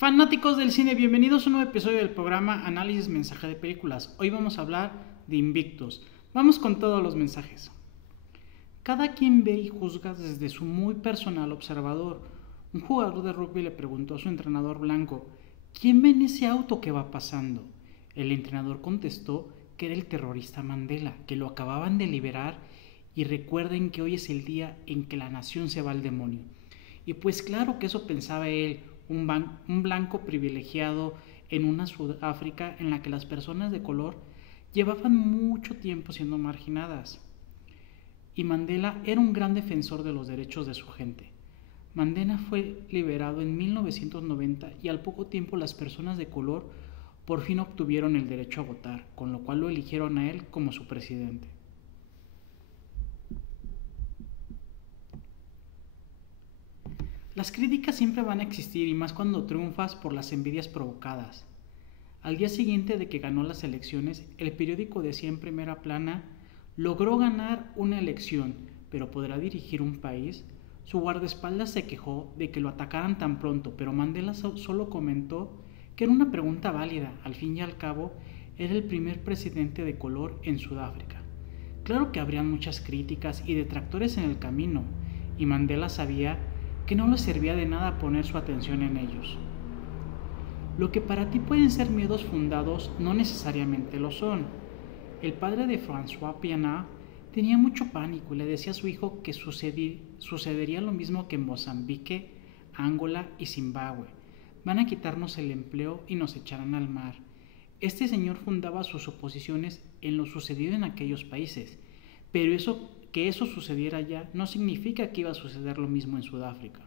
Fanáticos del cine, bienvenidos a un nuevo episodio del programa Análisis Mensaje de Películas. Hoy vamos a hablar de Invictus. Vamos con todos los mensajes. Cada quien ve y juzga desde su muy personal observador. Un jugador de rugby le preguntó a su entrenador blanco: ¿quién ve en ese auto que va pasando? El entrenador contestó que era el terrorista Mandela, que lo acababan de liberar, y recuerden que hoy es el día en que la nación se va al demonio. Y pues claro que eso pensaba él, un blanco privilegiado en una Sudáfrica en la que las personas de color llevaban mucho tiempo siendo marginadas. Y Mandela era un gran defensor de los derechos de su gente. Mandela fue liberado en 1990 y al poco tiempo las personas de color por fin obtuvieron el derecho a votar, con lo cual lo eligieron a él como su presidente. Las críticas siempre van a existir, y más cuando triunfas por las envidias provocadas. Al día siguiente de que ganó las elecciones, el periódico decía en primera plana: logró ganar una elección, pero ¿podrá dirigir un país? Su guardaespaldas se quejó de que lo atacaran tan pronto, pero Mandela solo comentó que era una pregunta válida. Al fin y al cabo, era el primer presidente de color en Sudáfrica. Claro que habrían muchas críticas y detractores en el camino, y Mandela sabía que no le servía de nada poner su atención en ellos. Lo que para ti pueden ser miedos fundados no necesariamente lo son. El padre de François Pienaar tenía mucho pánico y le decía a su hijo que sucedería lo mismo que en Mozambique, Angola y Zimbabue. Van a quitarnos el empleo y nos echarán al mar. Este señor fundaba sus suposiciones en lo sucedido en aquellos países, pero que eso sucediera allá no significa que iba a suceder lo mismo en Sudáfrica.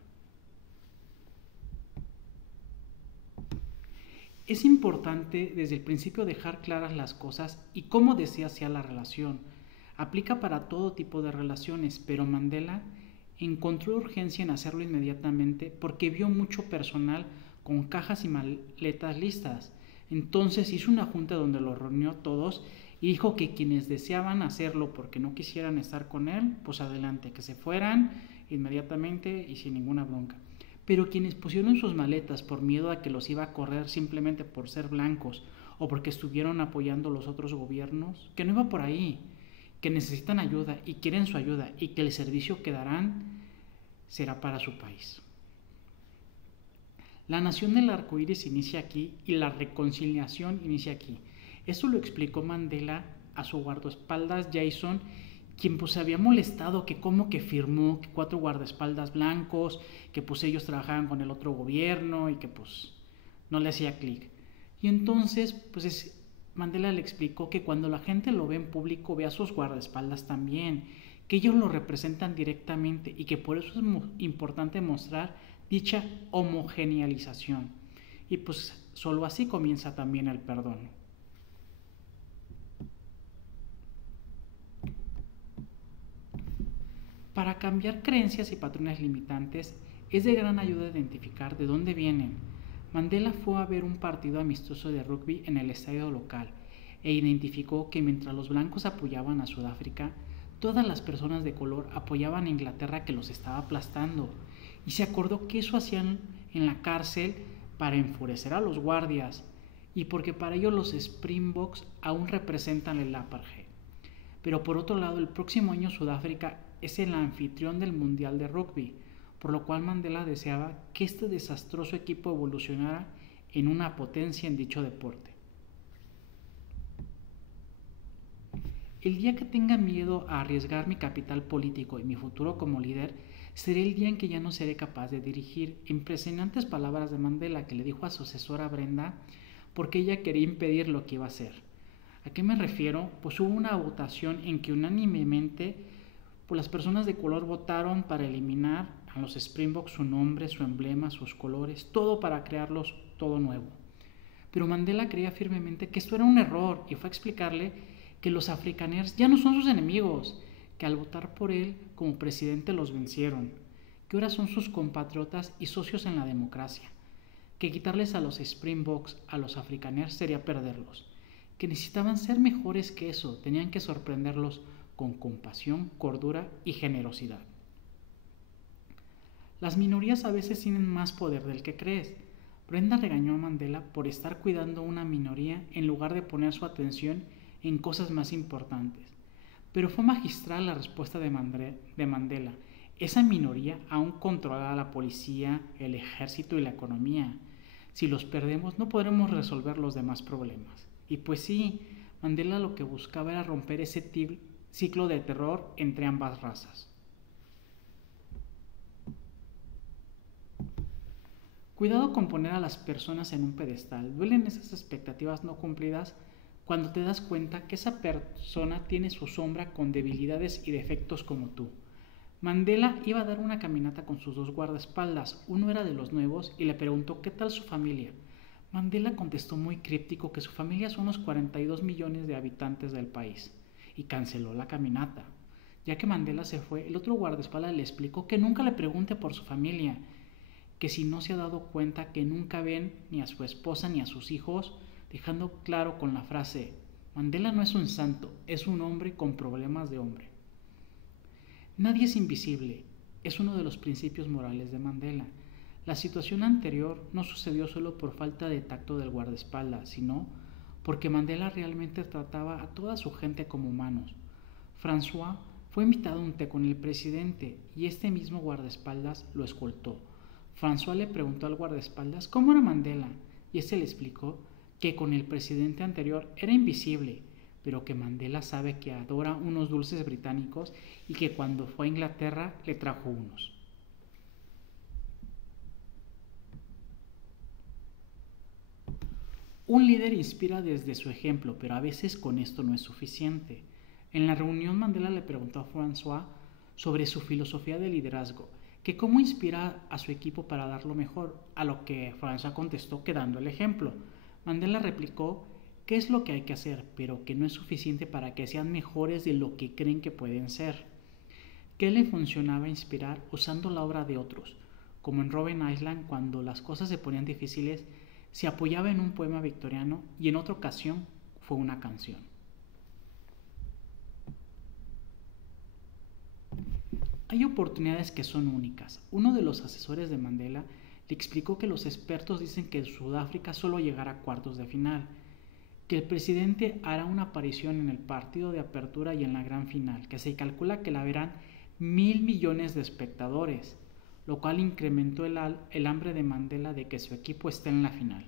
Es importante desde el principio dejar claras las cosas y cómo deseas sea la relación. Aplica para todo tipo de relaciones, pero Mandela encontró urgencia en hacerlo inmediatamente porque vio mucho personal con cajas y maletas listas. Entonces hizo una junta donde los reunió a todos y dijo que quienes deseaban hacerlo porque no quisieran estar con él, pues adelante, que se fueran inmediatamente y sin ninguna bronca. Pero quienes pusieron sus maletas por miedo a que los iba a correr simplemente por ser blancos o porque estuvieron apoyando los otros gobiernos, que no iba por ahí, que necesitan ayuda y quieren su ayuda y que el servicio que darán será para su país. La nación del arco iris inicia aquí y la reconciliación inicia aquí. Esto lo explicó Mandela a su guardaespaldas Jason, quien pues se había molestado que como que firmó que 4 guardaespaldas blancos, que pues ellos trabajaban con el otro gobierno y que pues no le hacía clic. Y entonces pues Mandela le explicó que cuando la gente lo ve en público, ve a sus guardaespaldas también, que ellos lo representan directamente y que por eso es importante mostrar dicha homogeneización. Y pues solo así comienza también el perdón. Para cambiar creencias y patrones limitantes, es de gran ayuda identificar de dónde vienen. Mandela fue a ver un partido amistoso de rugby en el estadio local e identificó que mientras los blancos apoyaban a Sudáfrica, todas las personas de color apoyaban a Inglaterra, que los estaba aplastando, y se acordó que eso hacían en la cárcel para enfurecer a los guardias y porque para ellos los Springboks aún representan el apartheid. Pero por otro lado, el próximo año Sudáfrica es el anfitrión del Mundial de Rugby, por lo cual Mandela deseaba que este desastroso equipo evolucionara en una potencia en dicho deporte. El día que tenga miedo a arriesgar mi capital político y mi futuro como líder, será el día en que ya no seré capaz de dirigir. Impresionantes palabras de Mandela, que le dijo a su asesora Brenda, porque ella quería impedir lo que iba a hacer. ¿A qué me refiero? Pues hubo una votación en que unánimemente pues las personas de color votaron para eliminar a los Springboks, su nombre, su emblema, sus colores, todo para crearlos todo nuevo. Pero Mandela creía firmemente que esto era un error y fue a explicarle que los afrikaners ya no son sus enemigos, que al votar por él como presidente los vencieron, que ahora son sus compatriotas y socios en la democracia, que quitarles a los Springboks a los afrikaners sería perderlos, que necesitaban ser mejores que eso, tenían que sorprenderlos con compasión, cordura y generosidad. Las minorías a veces tienen más poder del que crees. Brenda regañó a Mandela por estar cuidando a una minoría en lugar de poner su atención en cosas más importantes. Pero fue magistral la respuesta de Mandela. Esa minoría aún controla a la policía, el ejército y la economía. Si los perdemos no podremos resolver los demás problemas. Y pues sí, Mandela lo que buscaba era romper ese ciclo de terror entre ambas razas. Cuidado con poner a las personas en un pedestal. Duelen esas expectativas no cumplidas cuando te das cuenta que esa persona tiene su sombra con debilidades y defectos como tú. Mandela iba a dar una caminata con sus dos guardaespaldas. Uno era de los nuevos y le preguntó qué tal su familia. Mandela contestó muy críptico que su familia son los 42 millones de habitantes del país y canceló la caminata. Ya que Mandela se fue, el otro guardaespaldas le explicó que nunca le pregunte por su familia, que si no se ha dado cuenta que nunca ven ni a su esposa ni a sus hijos, dejando claro con la frase: Mandela no es un santo, es un hombre con problemas de hombre. Nadie es invisible, es uno de los principios morales de Mandela. La situación anterior no sucedió solo por falta de tacto del guardaespaldas, sino porque Mandela realmente trataba a toda su gente como humanos. François fue invitado a un té con el presidente y este mismo guardaespaldas lo escoltó. François le preguntó al guardaespaldas cómo era Mandela y este le explicó que con el presidente anterior era invisible, pero que Mandela sabe que adora unos dulces británicos y que cuando fue a Inglaterra le trajo unos. Un líder inspira desde su ejemplo, pero a veces con esto no es suficiente. En la reunión Mandela le preguntó a François sobre su filosofía de liderazgo, que cómo inspira a su equipo para dar lo mejor, a lo que François contestó que dando el ejemplo. Mandela replicó qué es lo que hay que hacer, pero que no es suficiente para que sean mejores de lo que creen que pueden ser. ¿Qué le funcionaba inspirar usando la obra de otros? Como en Robben Island, cuando las cosas se ponían difíciles, se apoyaba en un poema victoriano y en otra ocasión fue una canción. Hay oportunidades que son únicas. Uno de los asesores de Mandela le explicó que los expertos dicen que Sudáfrica solo llegará a cuartos de final, que el presidente hará una aparición en el partido de apertura y en la gran final, que se calcula que la verán 1.000 millones de espectadores, lo cual incrementó el hambre de Mandela de que su equipo esté en la final.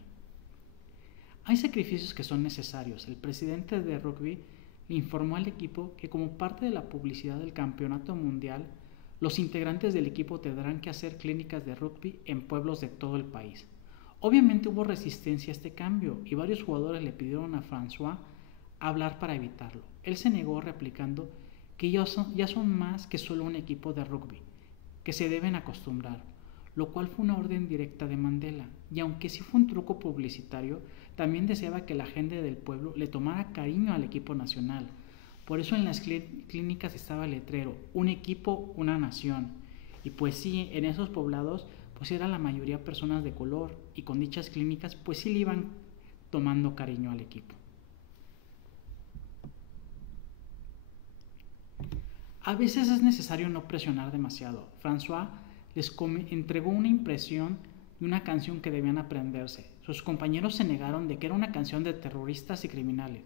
Hay sacrificios que son necesarios. El presidente de rugby le informó al equipo que como parte de la publicidad del campeonato mundial, los integrantes del equipo tendrán que hacer clínicas de rugby en pueblos de todo el país. Obviamente hubo resistencia a este cambio y varios jugadores le pidieron a François hablar para evitarlo. Él se negó replicando que ya son más que solo un equipo de rugby, que se deben acostumbrar, lo cual fue una orden directa de Mandela, y aunque sí fue un truco publicitario, también deseaba que la gente del pueblo le tomara cariño al equipo nacional. Por eso en las clínicas estaba el letrero, un equipo, una nación. Y pues sí, en esos poblados pues era la mayoría personas de color, y con dichas clínicas pues sí le iban tomando cariño al equipo. A veces es necesario no presionar demasiado. François les entregó una impresión de una canción que debían aprenderse. Sus compañeros se negaron de que era una canción de terroristas y criminales.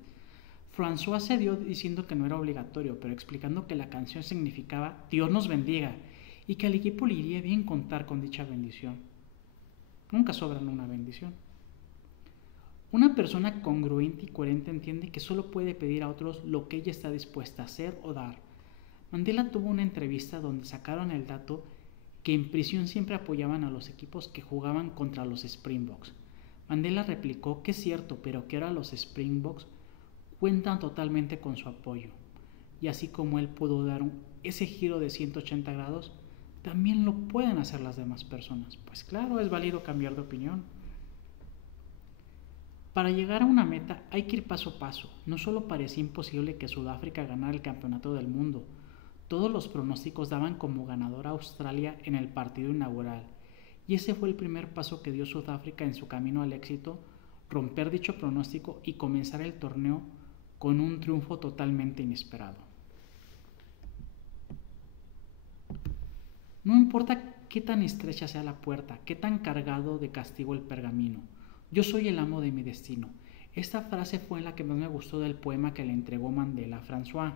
François cedió diciendo que no era obligatorio, pero explicando que la canción significaba Dios nos bendiga y que al equipo le iría bien contar con dicha bendición. Nunca sobra una bendición. Una persona congruente y coherente entiende que solo puede pedir a otros lo que ella está dispuesta a hacer o dar. Mandela tuvo una entrevista donde sacaron el dato que en prisión siempre apoyaban a los equipos que jugaban contra los Springboks. Mandela replicó que es cierto, pero que ahora los Springboks cuentan totalmente con su apoyo. Y así como él pudo dar ese giro de 180 grados, también lo pueden hacer las demás personas. Pues claro, es válido cambiar de opinión. Para llegar a una meta hay que ir paso a paso. No solo parecía imposible que Sudáfrica ganara el campeonato del mundo, todos los pronósticos daban como ganador a Australia en el partido inaugural, y ese fue el primer paso que dio Sudáfrica en su camino al éxito, romper dicho pronóstico y comenzar el torneo con un triunfo totalmente inesperado. No importa qué tan estrecha sea la puerta, qué tan cargado de castigo el pergamino. Yo soy el amo de mi destino. Esta frase fue la que más me gustó del poema que le entregó Mandela a François.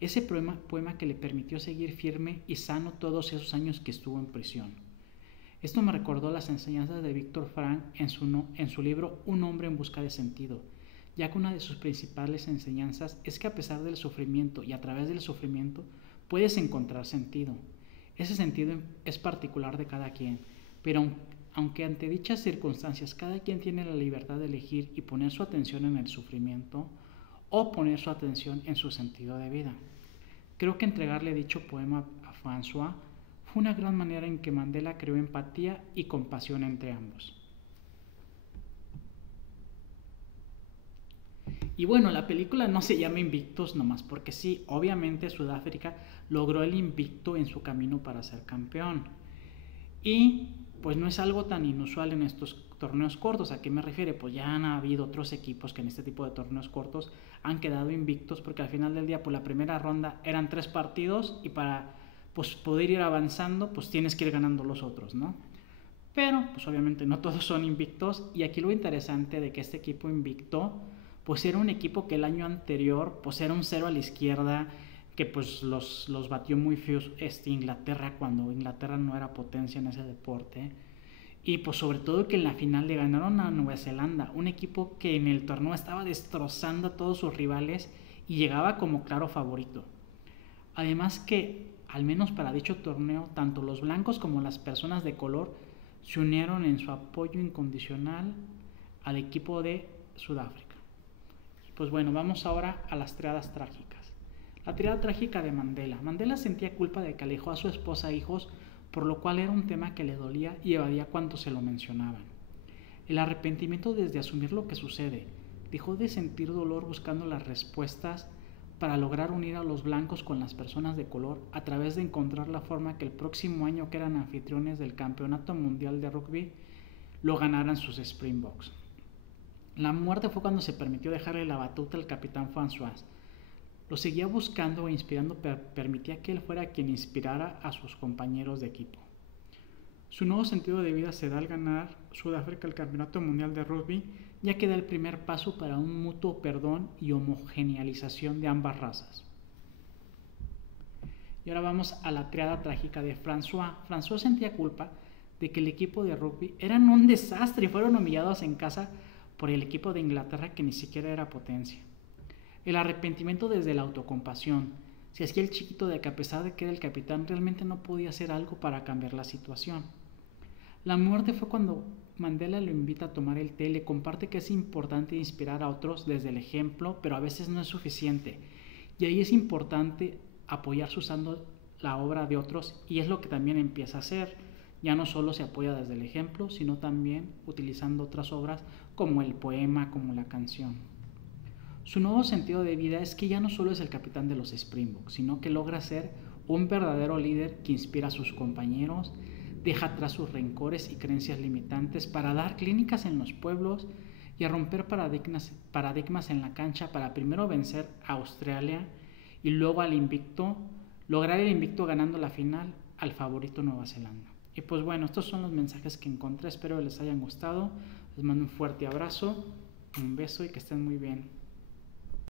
Ese poema que le permitió seguir firme y sano todos esos años que estuvo en prisión. Esto me recordó las enseñanzas de Víctor Frank en su libro Un hombre en busca de sentido, ya que una de sus principales enseñanzas es que a pesar del sufrimiento y a través del sufrimiento puedes encontrar sentido. Ese sentido es particular de cada quien, pero aunque ante dichas circunstancias cada quien tiene la libertad de elegir y poner su atención en el sufrimiento o poner su atención en su sentido de vida. Creo que entregarle dicho poema a François fue una gran manera en que Mandela creó empatía y compasión entre ambos. Y bueno, la película no se llama Invictus nomás porque sí, obviamente Sudáfrica logró el invicto en su camino para ser campeón. Y pues no es algo tan inusual en estos torneos cortos. ¿A qué me refiere? Pues ya han habido otros equipos que en este tipo de torneos cortos han quedado invictos porque al final del día, pues la primera ronda eran 3 partidos y para pues poder ir avanzando, pues tienes que ir ganando los otros, ¿no? Pero pues obviamente no todos son invictos y aquí lo interesante de que este equipo invicto pues era un equipo que el año anterior pues era un 0 a la izquierda, que pues los batió muy feos Inglaterra cuando Inglaterra no era potencia en ese deporte. Y pues sobre todo que en la final le ganaron a Nueva Zelanda, un equipo que en el torneo estaba destrozando a todos sus rivales y llegaba como claro favorito. Además que, al menos para dicho torneo, tanto los blancos como las personas de color se unieron en su apoyo incondicional al equipo de Sudáfrica. Pues bueno, vamos ahora a las triadas trágicas. La triada trágica de Mandela. Mandela sentía culpa de que alejó a su esposa e hijos, por lo cual era un tema que le dolía y evadía cuando se lo mencionaban. El arrepentimiento desde asumir lo que sucede. Dejó de sentir dolor buscando las respuestas para lograr unir a los blancos con las personas de color a través de encontrar la forma que el próximo año que eran anfitriones del Campeonato Mundial de Rugby lo ganaran sus Springboks. La muerte fue cuando se permitió dejarle la batuta al capitán François. Lo seguía buscando e inspirando, permitía que él fuera quien inspirara a sus compañeros de equipo. Su nuevo sentido de vida se da al ganar Sudáfrica el Campeonato Mundial de Rugby, ya que da el primer paso para un mutuo perdón y homogeneización de ambas razas. Y ahora vamos a la triada trágica de François. François sentía culpa de que el equipo de rugby eran un desastre y fueron humillados en casa por el equipo de Inglaterra que ni siquiera era potencia. El arrepentimiento desde la autocompasión. Se hacía el chiquito de que a pesar de que era el capitán realmente no podía hacer algo para cambiar la situación. La muerte fue cuando Mandela lo invita a tomar el té y le comparte que es importante inspirar a otros desde el ejemplo, pero a veces no es suficiente. Y ahí es importante apoyarse usando la obra de otros y es lo que también empieza a hacer. Ya no solo se apoya desde el ejemplo, sino también utilizando otras obras como el poema, como la canción. Su nuevo sentido de vida es que ya no solo es el capitán de los Springboks, sino que logra ser un verdadero líder que inspira a sus compañeros, deja atrás sus rencores y creencias limitantes para dar clínicas en los pueblos y a romper paradigmas en la cancha para primero vencer a Australia y luego lograr el invicto ganando la final al favorito Nueva Zelanda. Y pues bueno, estos son los mensajes que encontré, espero les hayan gustado, les mando un fuerte abrazo, un beso y que estén muy bien.